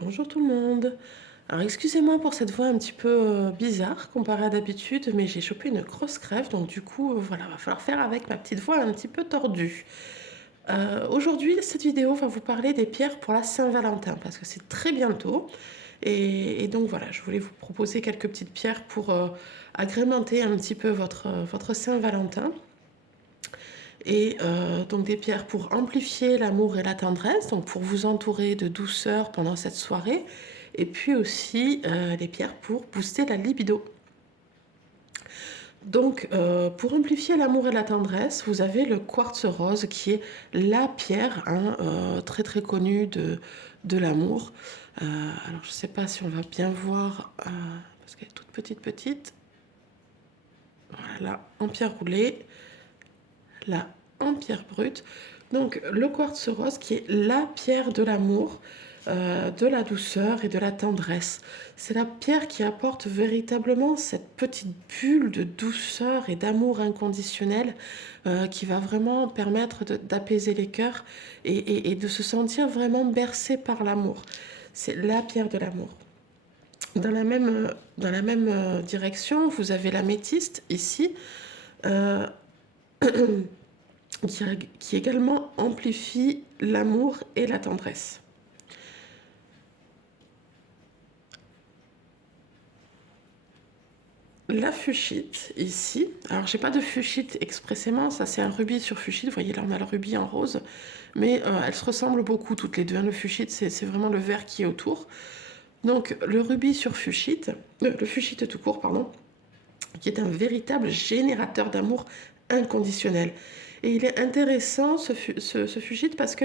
Bonjour tout le monde. Alors excusez-moi pour cette voix un petit peu bizarre comparée à d'habitude, mais j'ai chopé une grosse crève, donc du coup voilà, va falloir faire avec ma petite voix un petit peu tordue. Aujourd'hui, cette vidéo va vous parler des pierres pour la Saint-Valentin, parce que c'est très bientôt. Et donc voilà, je voulais vous proposer quelques petites pierres pour agrémenter un petit peu votre Saint-Valentin. Et donc des pierres pour amplifier l'amour et la tendresse, donc pour vous entourer de douceur pendant cette soirée. Et puis aussi les pierres pour booster la libido. Donc pour amplifier l'amour et la tendresse, vous avez le quartz rose qui est la pierre hein, très très connue de l'amour. Alors je ne sais pas si on va bien voir, parce qu'elle est toute petite. Voilà, en pierre roulée. Là, en pierre brute. Donc le quartz rose qui est la pierre de l'amour, de la douceur et de la tendresse. C'est la pierre qui apporte véritablement cette petite bulle de douceur et d'amour inconditionnel qui va vraiment permettre d'apaiser les cœurs et de se sentir vraiment bercé par l'amour. C'est la pierre de l'amour. Dans la même direction, vous avez l'améthyste ici. Euh, qui également amplifie l'amour et la tendresse. La fuchsite, ici, alors j'ai pas de fuchsite expressément, ça c'est un rubis sur fuchsite, vous voyez là on a le rubis en rose, mais elles se ressemblent beaucoup toutes les deux, hein. Le fuchsite c'est vraiment le vert qui est autour. Donc le rubis sur fuchsite, le fuchsite tout court, pardon, qui est un véritable générateur d'amour inconditionnel. Et il est intéressant ce fuchsite parce que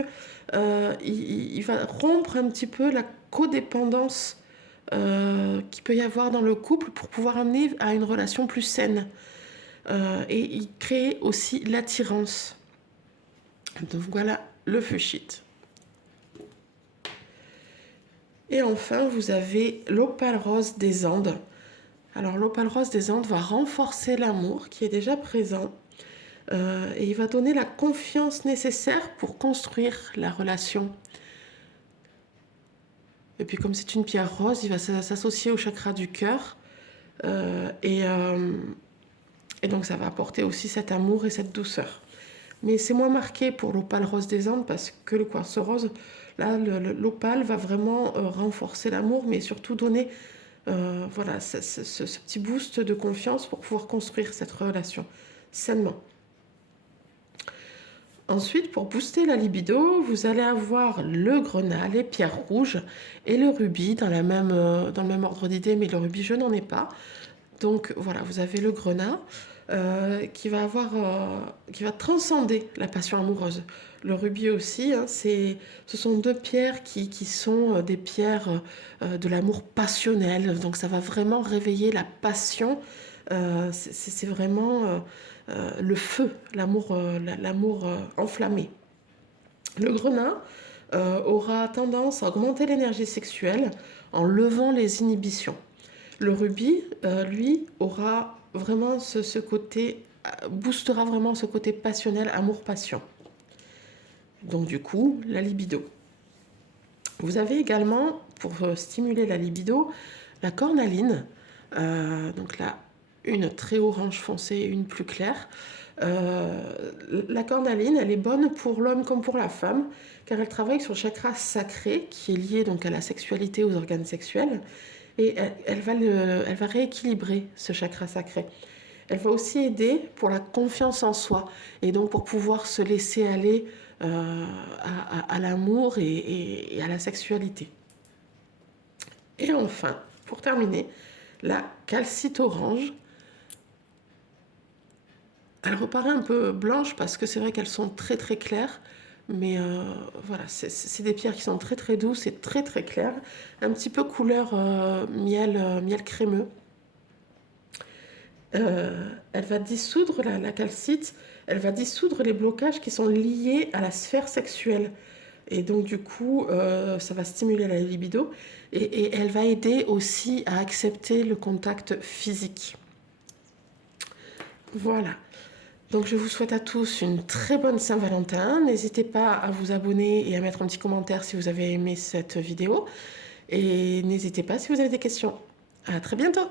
il va rompre un petit peu la codépendance qu'il peut y avoir dans le couple pour pouvoir amener à une relation plus saine. Et il crée aussi l'attirance. Donc voilà le fuchsite. Et enfin, vous avez l'opale rose des Andes. Alors l'opale rose des Andes va renforcer l'amour qui est déjà présent et il va donner la confiance nécessaire pour construire la relation. Et puis comme c'est une pierre rose, il va s'associer au chakra du cœur et donc ça va apporter aussi cet amour et cette douceur. Mais c'est moins marqué pour l'opale rose des Andes parce que le quartz rose, là l'opale va vraiment renforcer l'amour mais surtout donner voilà, ce petit boost de confiance pour pouvoir construire cette relation sainement. Ensuite, pour booster la libido, vous allez avoir le grenat, les pierres rouges et le rubis dans le même ordre d'idée, mais le rubis, je n'en ai pas. Donc voilà, vous avez le grenat qui va transcender la passion amoureuse. Le rubis aussi, hein, ce sont deux pierres qui sont des pierres de l'amour passionnel. Donc ça va vraiment réveiller la passion. C'est vraiment le feu, l'amour enflammé. Le grenat aura tendance à augmenter l'énergie sexuelle en levant les inhibitions. Le rubis, lui, aura vraiment ce côté, boostera vraiment ce côté passionnel, amour-passion. Donc du coup, la libido. Vous avez également, pour stimuler la libido, la cornaline. Donc là, une très orange foncé et une plus claire. La cornaline, elle est bonne pour l'homme comme pour la femme, car elle travaille sur le chakra sacré, qui est lié donc à la sexualité, aux organes sexuels, et elle va rééquilibrer ce chakra sacré. Elle va aussi aider pour la confiance en soi, et donc pour pouvoir se laisser aller à l'amour et à la sexualité. Et enfin, pour terminer, la calcite orange. Elle reparaît un peu blanche parce que c'est vrai qu'elles sont très très claires. Mais voilà, c'est des pierres qui sont très très douces et très très claires. Un petit peu couleur miel crémeux. Elle va dissoudre la calcite, elle va dissoudre les blocages qui sont liés à la sphère sexuelle. Et donc du coup, ça va stimuler la libido et elle va aider aussi à accepter le contact physique. Voilà. Donc je vous souhaite à tous une très bonne Saint-Valentin. N'hésitez pas à vous abonner et à mettre un petit commentaire si vous avez aimé cette vidéo. Et n'hésitez pas si vous avez des questions. À très bientôt!